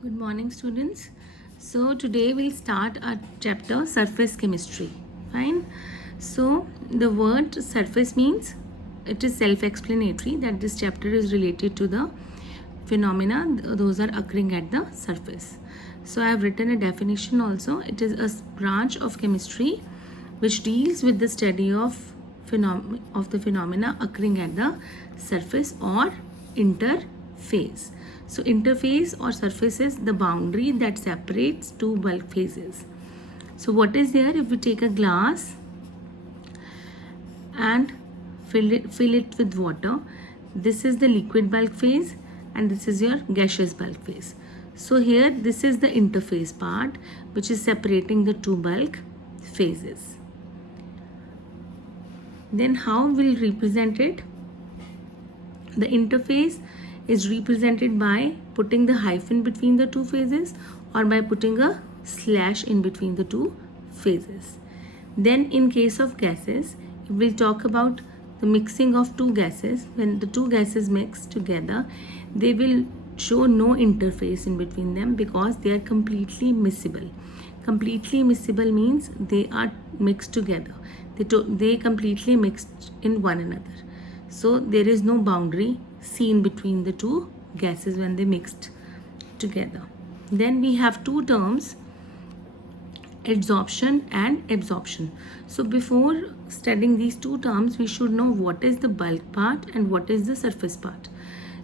Good morning, students. So today we'll start our chapter surface chemistry. Fine. So the word surface means it is self-explanatory that this chapter is related to the phenomena those are occurring at the surface. So I have written a definition also. It is a branch of chemistry which deals with the study of the phenomena occurring at the surface or interface. So interface or surface is the boundary that separates two bulk phases. So what is there if we take a glass and fill it with water? This is the liquid bulk phase and this is your gaseous bulk phase. So here this is the interface part which is separating the two bulk phases. Then how we'll represent it? The interface is represented by putting the hyphen between the two phases or by putting a slash in between the two phases. Then in case of gases, we'll talk about the mixing of two gases. When the two gases mix together, they will show no interface in between them because they are completely miscible. Completely miscible means they are mixed together. They completely mixed in one another. So there is no boundary seen between the two gases when they mixed together. Then we have two terms, adsorption and absorption. So before studying these two terms, we should know what is the bulk part and what is the surface part.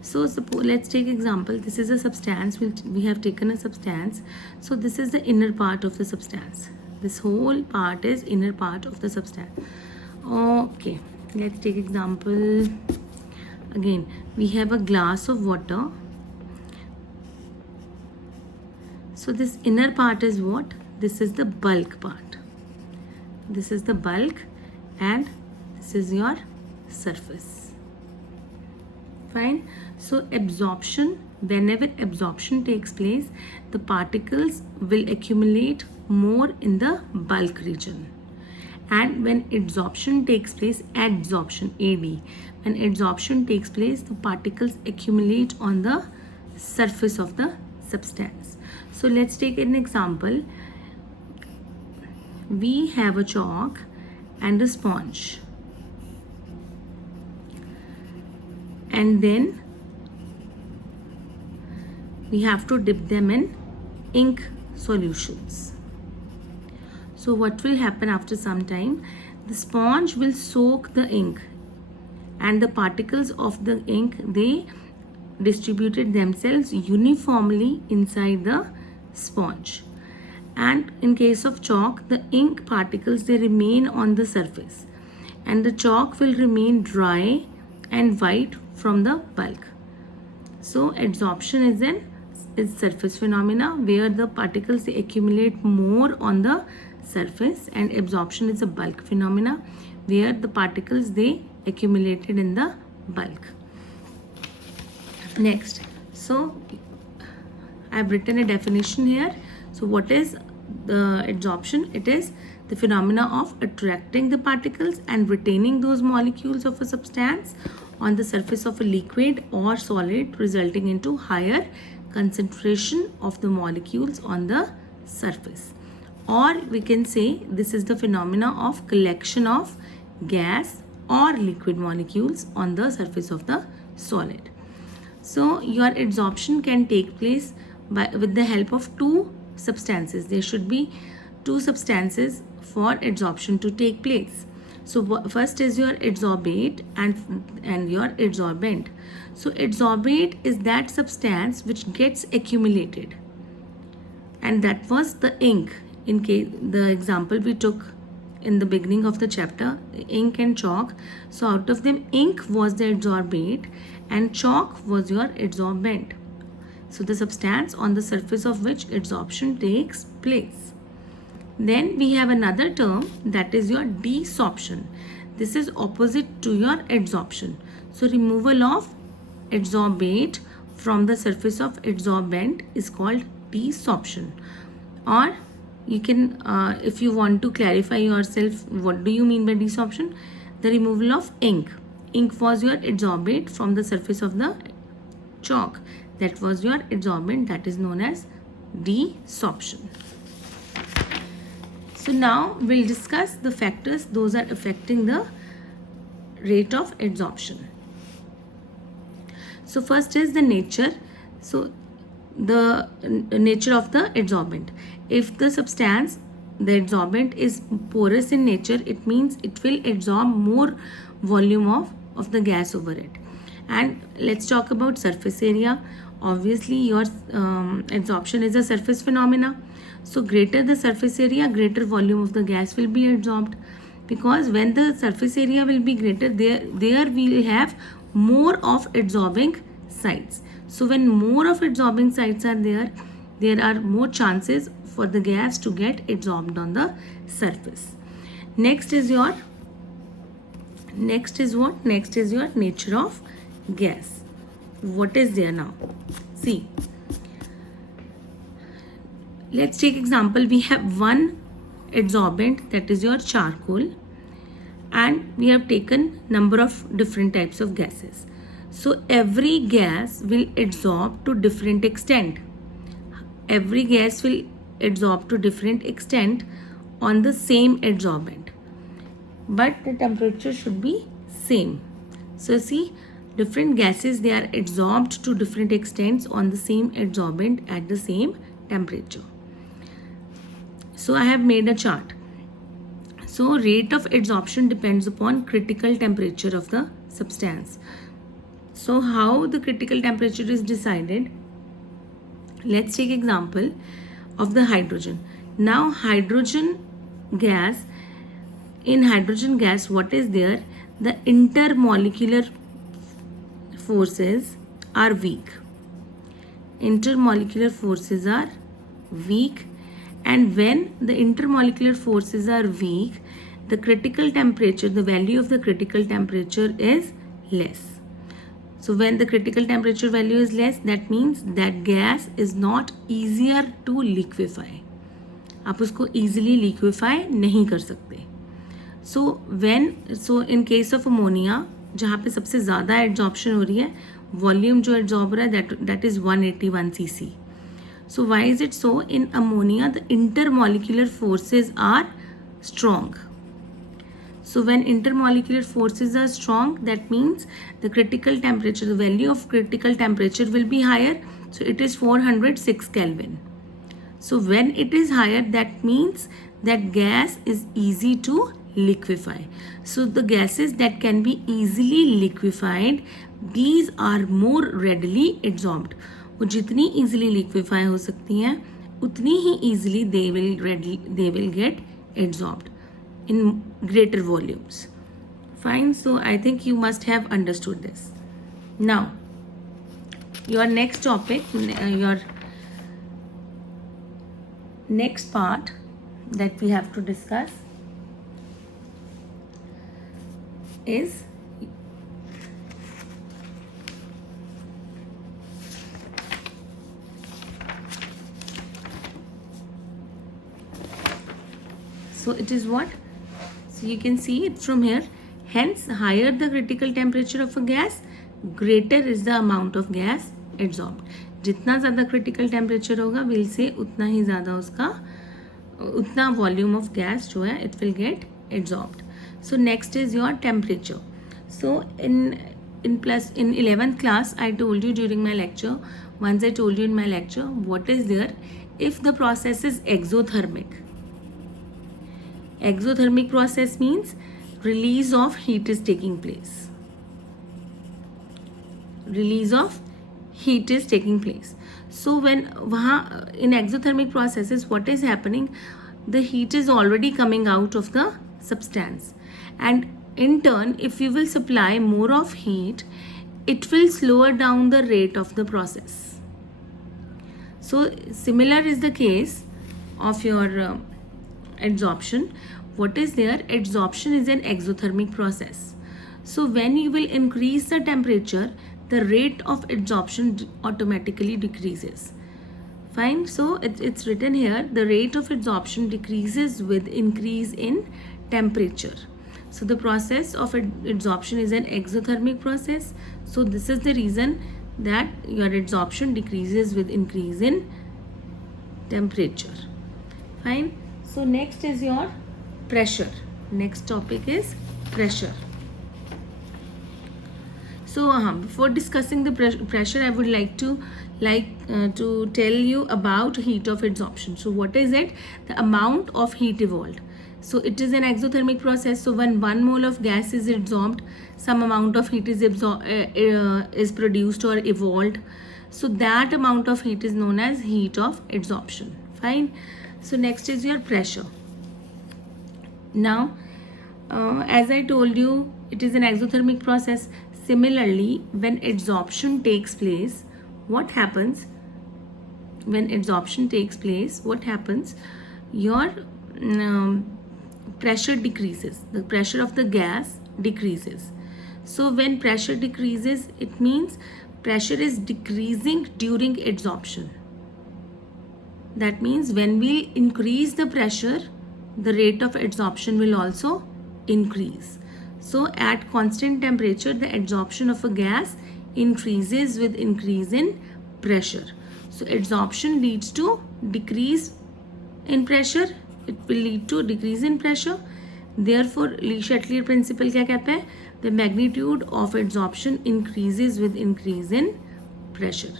So suppose, let's take example. This is a substance. We have taken a substance. So this is the inner part of the substance. This whole part is inner part of the substance. Okay, let's take example. Again, we have a glass of water. So this inner part is what? This is the bulk part. This is the bulk and this is your surface. Fine. So absorption, whenever absorption takes place, the particles will accumulate more in the bulk region. And when adsorption takes place, adsorption, AD, when adsorption takes place, the particles accumulate on the surface of the substance. So let's take an example. We have a chalk and a sponge. And then we have to dip them in ink solutions. So what will happen after some time? The sponge will soak the ink and the particles of the ink, they distributed themselves uniformly inside the sponge. And in case of chalk, the ink particles, they remain on the surface and the chalk will remain dry and white from the bulk. So adsorption is surface phenomena where the particles, they accumulate more on the surface, and absorption is a bulk phenomena where the particles, they accumulated in the bulk. Next, so I have written a definition here. So what is the adsorption? It is the phenomena of attracting the particles and retaining those molecules of a substance on the surface of a liquid or solid, resulting into higher concentration of the molecules on the surface. Or we can say this is the phenomena of collection of gas or liquid molecules on the surface of the solid. So your adsorption can take place with the help of two substances. There should be two substances for adsorption to take place. So first is your adsorbate and your adsorbent. So adsorbate is that substance which gets accumulated, and that was the ink. In case the example we took in the beginning of the chapter, ink and chalk. So out of them, ink was the adsorbate and chalk was your adsorbent. So the substance on the surface of which adsorption takes place. Then we have another term, that is your desorption. This is opposite to your adsorption. So removal of adsorbate from the surface of adsorbent is called desorption. Or you can, if you want to clarify yourself, what do you mean by desorption? The removal of ink. Ink was your adsorbate from the surface of the chalk. that was your adsorbent, that is known as desorption. So now we'll discuss the factors those are affecting the rate of adsorption. So first is the nature. So the nature of the adsorbent. If the substance, the adsorbent, is porous in nature, it means it will absorb more volume of the gas over it. And let's talk about surface area. Obviously your adsorption is a surface phenomena. So greater the surface area, greater volume of the gas will be absorbed, because when the surface area will be greater, there we will have more of adsorbing sites. So when more of adsorbing sites are there are more chances for the gas to get absorbed on the surface. Next is what? Next is your nature of gas. What is there now? See, let's take example. We have one adsorbent, that is your charcoal, and we have taken number of different types of gases. So every gas will adsorb to different extent. Every gas will adsorb to different extent on the same adsorbent, but the temperature should be same. So see, different gases, they are adsorbed to different extents on the same adsorbent at the same temperature. So I have made a chart. So rate of adsorption depends upon critical temperature of the substance. So how the critical temperature is decided? Let's take example of the hydrogen. Now hydrogen gas, in hydrogen gas, what is there? The intermolecular forces are weak. Intermolecular forces are weak, and when the intermolecular forces are weak, the critical temperature, the value of the critical temperature is less. So when the critical temperature value is less, that means that gas is not easier to liquefy. आप उसको easily liquefy नहीं कर सकते. So in case of ammonia, जहाँ पे सबसे ज़्यादा adsorption हो रही है, volume जो adsorb हो रहा है, that is 181 cc. So why is it so? In ammonia, the intermolecular forces are strong. So when intermolecular forces are strong, that means the critical temperature, the value of critical temperature will be higher. So it is 406 Kelvin. So when it is higher, that means that gas is easy to liquefy. So the gases that can be easily liquefied, these are more readily adsorbed. वो जितनी easily liquefy हो सकती हैं, उतनी ही easily they will get adsorbed in greater volumes. Fine. So I think you must have understood this. Now, your next topic, your next part that we have to discuss is so it is what? So you can see it from here. Hence, higher the critical temperature of a gas, greater is the amount of gas adsorbed. जितना ज़्यादा critical temperature होगा, we'll say उतना ही ज़्यादा उसका उतना volume of gas जो है it will get adsorbed. So next is your temperature. So in 11th class, I told you during my lecture. Once I told you in my lecture, what is there if the process is exothermic. Exothermic process means release of heat is taking place. Release of heat is taking place. So when in exothermic processes, what is happening? The heat is already coming out of the substance, and in turn, if you will supply more of heat, it will slow down the rate of the process. So similar is the case of your adsorption. What is there? Adsorption is an exothermic process. So when you will increase the temperature, the rate of adsorption automatically decreases. Fine. So it's written here, the rate of adsorption decreases with increase in temperature. So the process of adsorption is an exothermic process. So this is the reason that your adsorption decreases with increase in temperature. Fine. So next is your pressure. Next topic is pressure. So before discussing the pressure, I would like to tell you about heat of adsorption. So what is it? The amount of heat evolved. So it is an exothermic process. So when 1 mole of gas is absorbed, some amount of heat is produced or evolved. So that amount of heat is known as heat of adsorption. Fine. So next is your pressure. Now, as I told you, it is an exothermic process. Similarly, when adsorption takes place, what happens? When adsorption takes place, what happens? Your pressure decreases. The pressure of the gas decreases. So when pressure decreases, it means pressure is decreasing during adsorption. That means when we increase the pressure, the rate of adsorption will also increase. So at constant temperature, the adsorption of a gas increases with increase in pressure. So adsorption leads to decrease in pressure. It will lead to decrease in pressure. Therefore, Le-Chatelier principle क्या कहता है? The magnitude of adsorption increases with increase in pressure.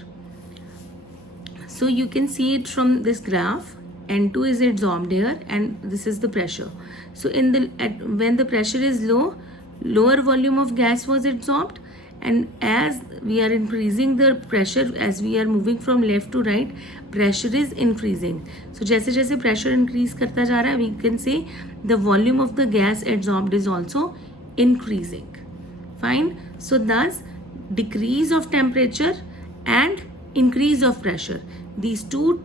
So you can see it from this graph. N2 is adsorbed here, and this is the pressure. So when the pressure is low, lower volume of gas was adsorbed, and as we are increasing the pressure, as we are moving from left to right, pressure is increasing. So जैसे जैसे pressure increase करता जा रहा है, we can say the volume of the gas adsorbed is also increasing. Fine. So thus decrease of temperature and increase of pressure, these two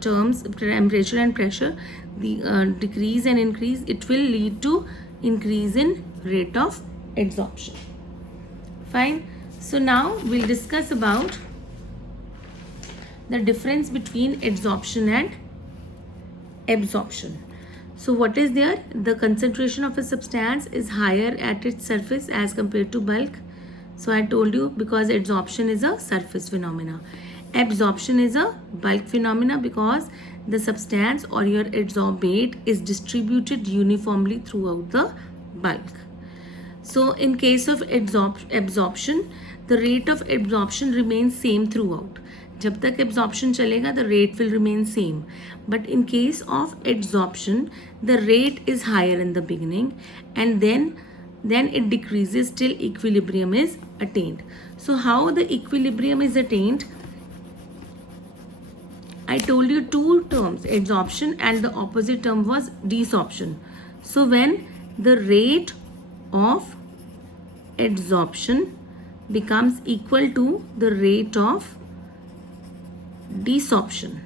terms, temperature and pressure, the decrease and increase, it will lead to increase in rate of adsorption. Fine. So now we'll discuss about the difference between adsorption and absorption. So what is there? The concentration of a substance is higher at its surface as compared to bulk. So I told you, because adsorption is a surface phenomena. Absorption is a bulk phenomena because the substance or your adsorbate is distributed uniformly throughout the bulk. So in case of absorption, the rate of absorption remains same throughout. जब तक absorption चलेगा, the rate will remain same. But in case of adsorption, the rate is higher in the beginning, and then it decreases till equilibrium is attained. So how the equilibrium is attained? I told you two terms, adsorption, and the opposite term was desorption. So when the rate of adsorption becomes equal to the rate of desorption,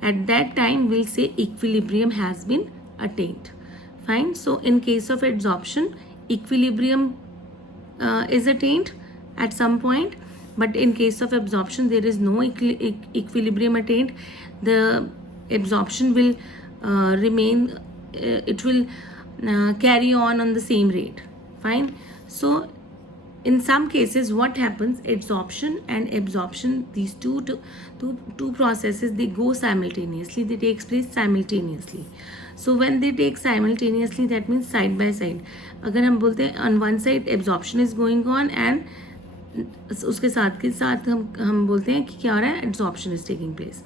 at that time we'll say equilibrium has been attained. Fine. So in case of adsorption, equilibrium is attained at some point, but in case of absorption there is no equilibrium attained. The absorption will remain, it will carry on the same rate. Fine. So in some cases what happens, adsorption and absorption, these two processes, they go simultaneously, they take place simultaneously. So when they take simultaneously, that means side by side. अगर हम बोलते हैं on one side absorption is going on and उसके साथ के साथ हम बोलते हैं कि क्या हो रहा है, adsorption is taking place.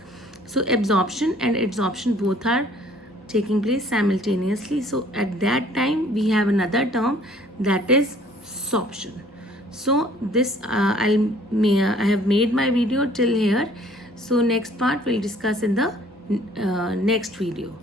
So absorption and adsorption both are taking place simultaneously. So at that time we have another term, that is sorption. So this I have made my video till here. So next part we'll discuss in the next video.